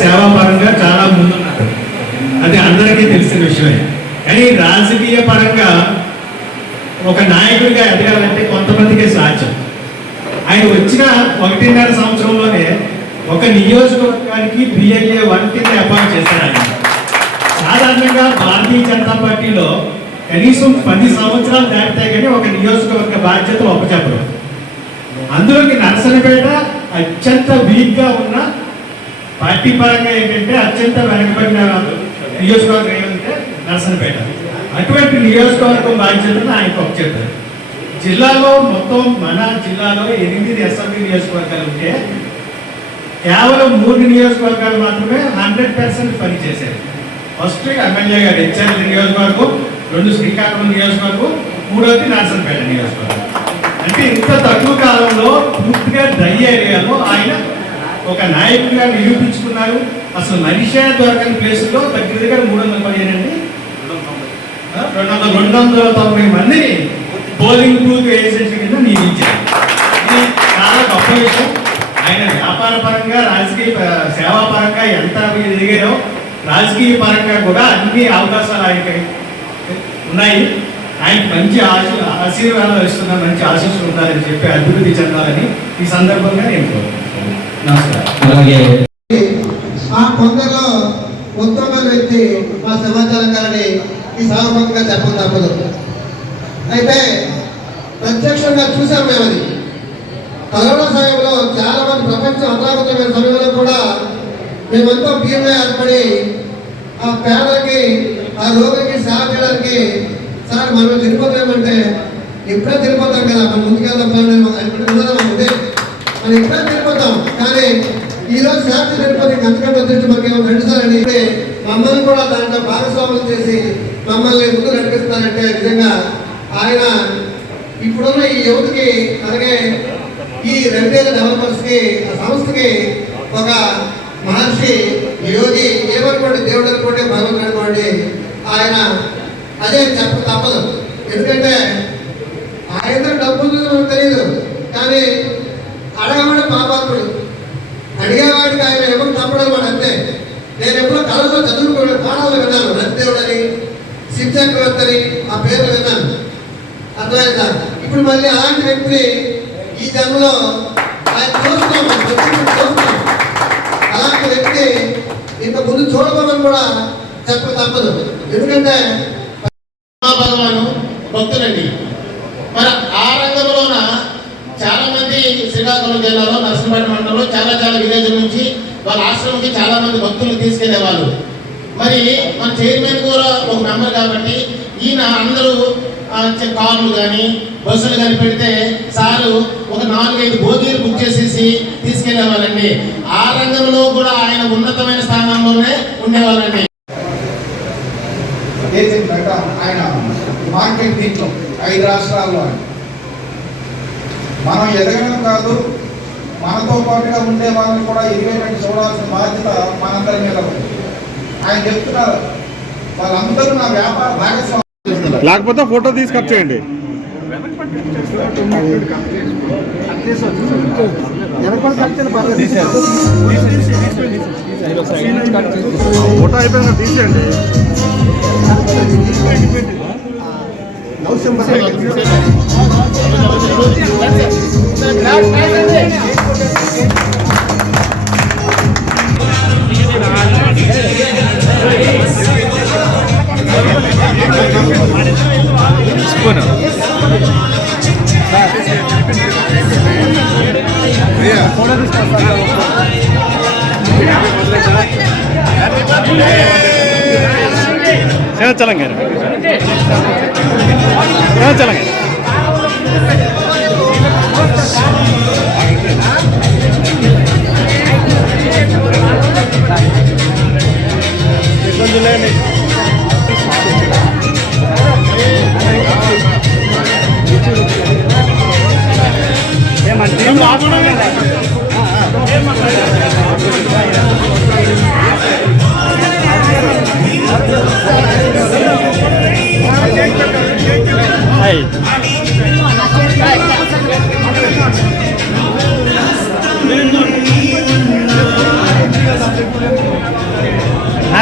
సేవా పరంగా చాలా ముందున్నారు, అది అందరికీ తెలిసిన విషయమే. కానీ రాజకీయ పరంగా ఒక నాయకుడిగా ఎదగాలంటే కొంతమందికే సాధ్యం. ఆయన వచ్చిన 1.5 సంవత్సరంలోనే ఒక నియోజకవర్గానికి BLA 1 కింద అపాయింట్ చేశారు ఆయన. సాధారణంగా భారతీయ జనతా పార్టీలో కనీసం 10 సంవత్సరాలు దాటితే కానీ ఒక నియోజకవర్గ బాధ్యతలు ఒప్పచెప్పరు. అందులోకి నర్సన్నపేట అత్యంత వీక్గా ఉన్న, పార్టీ పరంగా ఏంటంటే అత్యంత వెనకబడిన నియోజకవర్గం ఏమంటే నర్సన్నపేట. అటువంటి నియోజకవర్గం బాధ్యతను ఆయనకు ఒప్పచెప్పారు. జిల్లాలో మొత్తం మన జిల్లాలో 8 అసెంబ్లీ నియోజకవర్గాలు ఉంటే కేవలం 3 నియోజకవర్గాలు మాత్రమే 100% పనిచేశారు. ఫస్ట్ ఎమ్మెల్యే గారు హెచ్ఆర్ఎల్ నియోజకవర్గం, 2 శ్రీకాకుళం నియోజకవర్గం, 3వది నర్సన్నపేట నియోజకవర్గం. అంటే ఇంత తక్కువ కాలంలో పూర్తిగా డ్రై ఏరియాలో ఆయన ఒక నాయకుడిగా నిరూపించుకున్నారు. అసలు మనిషే దొరకని ప్లేసుల్లో దగ్గర దగ్గర 290 మందిని పోలింగ్ బూత్ ఏజెంట్ల కింద నియమించారు. ఇది చాలా గొప్ప విషయం. ఆయన వ్యాపార పరంగా, రాజకీయ సేవా పరంగా ఎంత ఎదిగారో రాజకీయ పరంగా కూడా అన్ని అవకాశాలు ఆయనకి ఉన్నాయి. ఆయనకి మంచి ఆశీర్వాదాలు ఇస్తున్నా, మంచి ఆశీస్సులు ఉండాలని చెప్పి అభివృద్ధి చెందాలని ఈ సందర్భంగా నేను కోరుకుంటున్నాను. నమస్కారం. అలాగే ఆ కొందరిలో ఉత్తమ వ్యక్తి మా సమాచారం గారిని ఈ సార్వత్రికంగా చెప్పడం తప్పదు. అయితే ప్రత్యక్షంగా చూసాం మేము. అది కరోనా సమయంలో చాలా మంది ప్రపంచం అతలాకుతమైన సమయంలో కూడా మేమంతా భీమగా ఏర్పడి ఆ పేదలకి, ఆ రోగికి సేవ చేయడానికి, సార్ మనం తిరిగిపోతామంటే ఇప్పుడే తిరిగిపోతాం కదా, మనం ముందుకెళ్దాం ఉంటే మనం ఇప్పుడే తిరిగిపోతాం. కానీ ఈరోజు శాంతి తిరుపతి అంతకంటే వచ్చి మనకి 2 సార్లు అంటే మమ్మల్ని కూడా దాంట్లో భాగస్వాములు చేసి మమ్మల్ని ముందు నడిపిస్తారంటే నిజంగా ఆయన ఇప్పుడున్న ఈ యువతకి, అలాగే ఈ రెవెన్యూ డెవలపర్స్కి, ఆ సంస్థకి ఒక మహర్షి, యోగి ఏమనుకోండి, దేవుడు అనుకోండి, భగవంతుడు అనుకోండి, ఆయన అదే చెప్ప తప్పదు. ఎందుకంటే ఆయన డబ్బు మనకు తెలియదు, కానీ అడగమని పాపాత్ముడు. అడిగేవాడికి ఆయన ఎవరు తప్పడం వాడు అంతే. నేను ఎప్పుడో కళలో చదువుకునే పాఠాలు విన్నాను. రతిదేవుడు అని, శివచక్రవర్తి అని ఆ పేర్లు విన్నాను. అర్థమైందా? ఇప్పుడు మళ్ళీ అలాంటి వ్యక్తిని ఈ జన్మలో ఆయన చూస్తున్నాం. అలాంటి వ్యక్తి ఇంత ముందు చూడమని కూడా చెప్ప తప్పదు. ఎందుకంటే భగవాను భక్తులండి. మరి ఆ రంగంలోన చాలా మంది శ్రీకాకుళం జిల్లాలో నర్సన్నపేట మండలంలో చాలా విలేజ్ల నుంచి వాళ్ళ ఆశ్రమంకి చాలా మంది భక్తులు తీసుకెళ్లేవాళ్ళు. మరి మన చైర్మన్ కూడా ఒక మెంబర్ కాబట్టి ఈయన అందరూ కార్లు కానీ బస్సులు కానీ పెడితే సారు ఒక 4-5 బోగీలు బుక్ చేసేసి తీసుకెళ్లేవాళ్ళండి. ఆ రంగంలో కూడా ఆయన ఉన్నతమైన స్థానంలోనే ఉండేవాళ్ళండి. ఆయన మార్కెట్ దీంట్లో 5 రాష్ట్రాల్లో మనం ఎదగడం కాదు, మనతో పాటుగా ఉండే వాళ్ళని కూడా ఎదిగేటట్టు చూడాల్సిన బాధ్యత మనందరి మీద ఉంది. ఆయన చెప్తున్నారు, వాళ్ళందరూ నా వ్యాపార భాగస్వామి. లేకపోతే ఫోటో తీసుకొచ్చేయండి. ఫోటో అయిపోయింది, తీసేయండి. చలంగా చలంగా ఏమంటే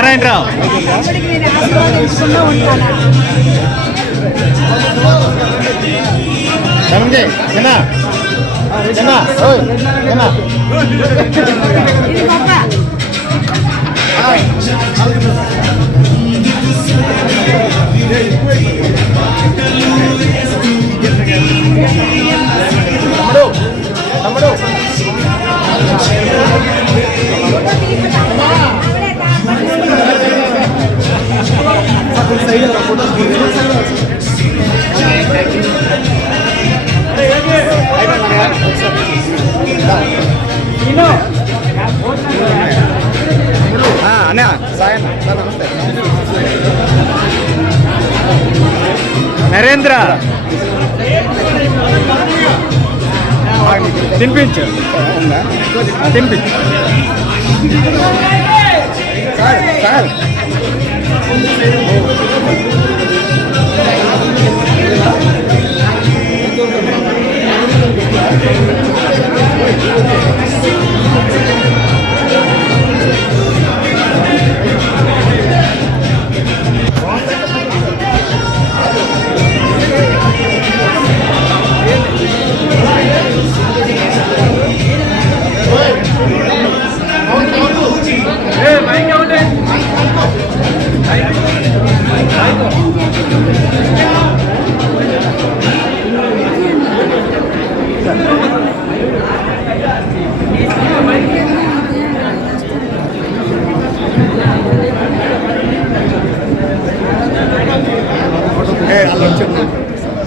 నారాయణరావు అప్పటికి నేను ఆశీర్వాదించకుండా ఉంటానా? చిన్న చిన్న చిన్న ఇది గొప్ప. తమ్ముడు అన్న సాయం నమస్తే నరేంద్ర తినిపించు తినిపించు సార్ సార్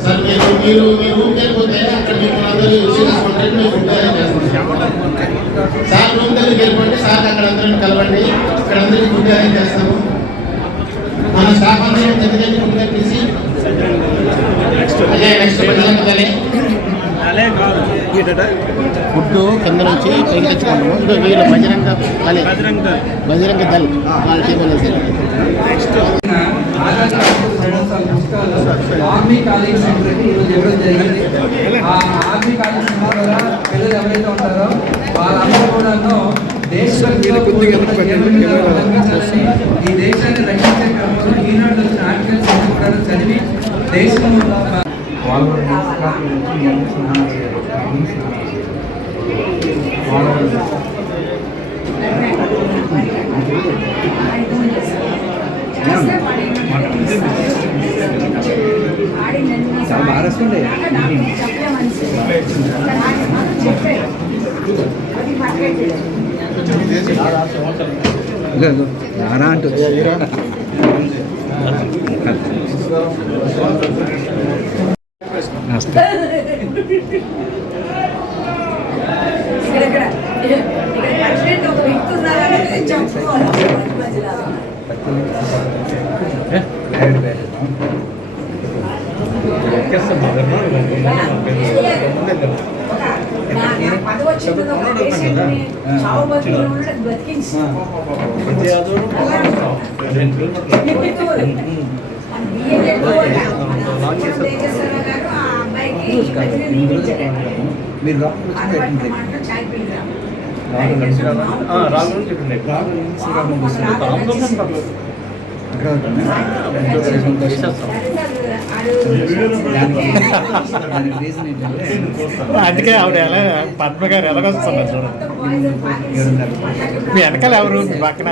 సార్ మీరు మీ రూమ్కి వెళ్ళిపోతే అక్కడ మీకు అందరూ కాంట్రాక్ట్ మీకు ఫుడ్ అరేంజ్ చేస్తాం. సార్ రూమ్ దగ్గరికి వెళ్ళిపోండి, సార్ అక్కడ అందరిని కలవండి, ఇక్కడ అందరికీ ఫుడ్ అరేంజ్ చేస్తాము. మన స్టాఫ్ అందరూ దగ్గరికి ఫుడ్ తెప్పించి నెక్స్ట్ బజరంగ ఫుడ్ కింద నుంచి పైకి తెచ్చుకుంటాము. ఇదో వీళ్ళు బజరంగ దళ్ వాళ్ళ టేబుల్ ఆర్మీ కాలేజ్ సెంటర్కి ఈరోజు ఇవ్వడం జరిగింది. ఆ ఆర్మీ కాలేజ్ సెంటర్ ద్వారా పిల్లలు ఎవరైతే ఉంటారో వాళ్ళందరూ కూడాను దేశాన్ని ఈ దేశాన్ని రక్షించే క్రమంలో ఈనాడు వచ్చిన ఆర్టికల్స్ అన్ని కూడా చదివి దేశంలో చాలా బాగా వస్తుంది. మీరు అందుకే ఆవిడ ఎలా పద్మ గారు ఎలాగొస్తున్నారు చూడండి. మీ వెనకాల ఎవరు పక్కన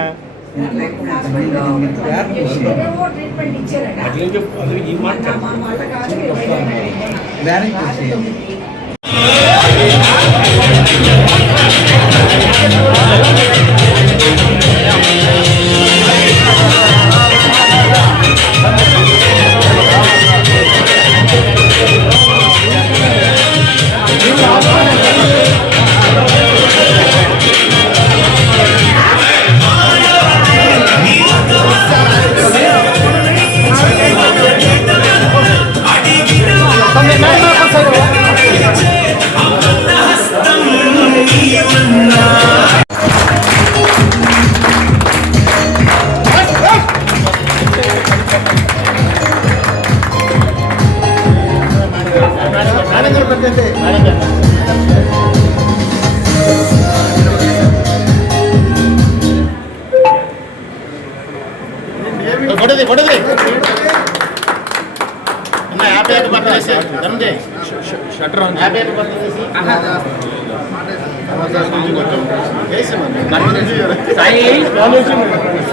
యాభై రూపాయలు తీసి.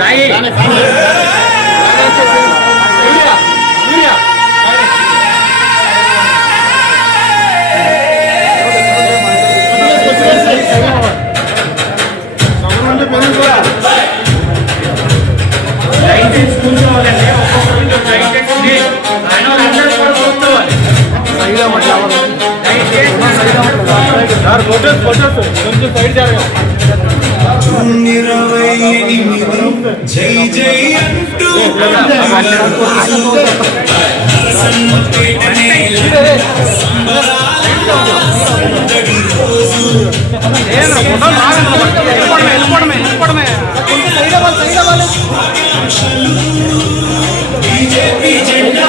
కానీ, కానీ. జై జై అంటూ బీజేపీ జెండా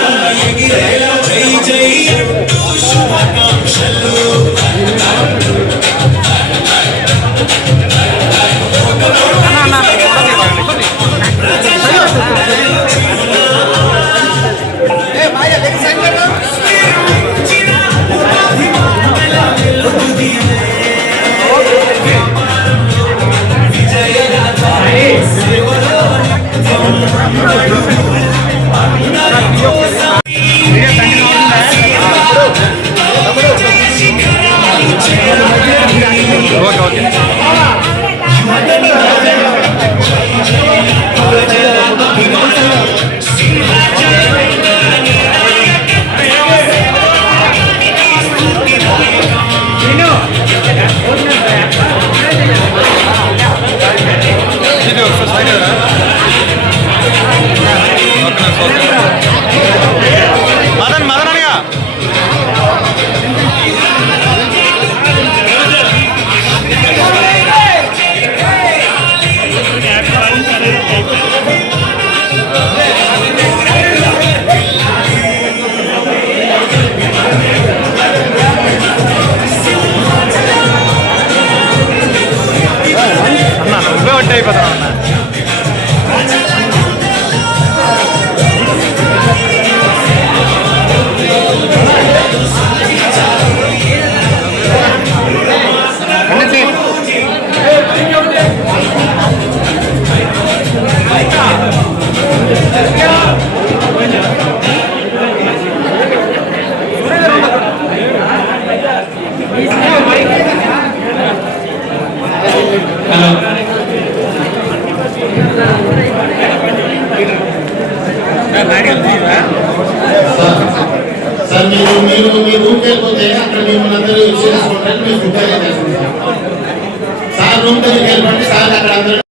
ఎగిరేలా జై జై అంటూ శుభాకాంక్షలు. సార్ మీరు రూమ్కి వెళ్ళిపోతే అక్కడ మిమ్మల్ని అందరూ చేసుకుంటారు. మీరు ఫుడ్ సార్ రూమ్ దగ్గరికి వెళ్ళిపోండి. సార్ అక్కడ అందరూ